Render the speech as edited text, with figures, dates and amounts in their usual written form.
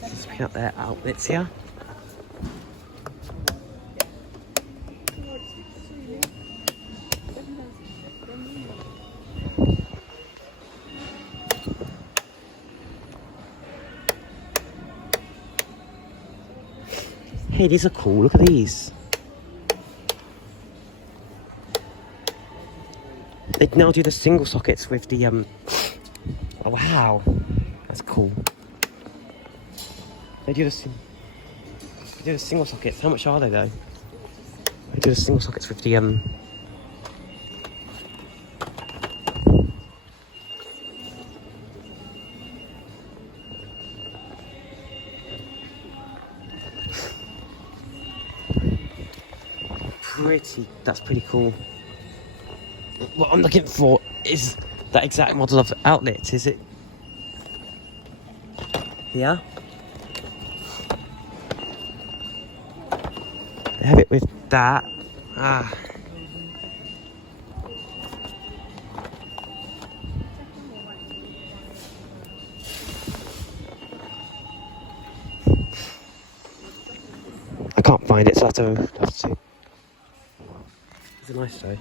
Just picking up their outlets here. Hey, these are cool. Look at these. They now do the single sockets with the Oh wow, that's cool. They do the single sockets. How much are they though? They do the single sockets with the That's pretty cool. What I'm looking for is that exact model of outlet. Is it? Yeah. I have it with that. I can't find it, so I have to. It's nice though.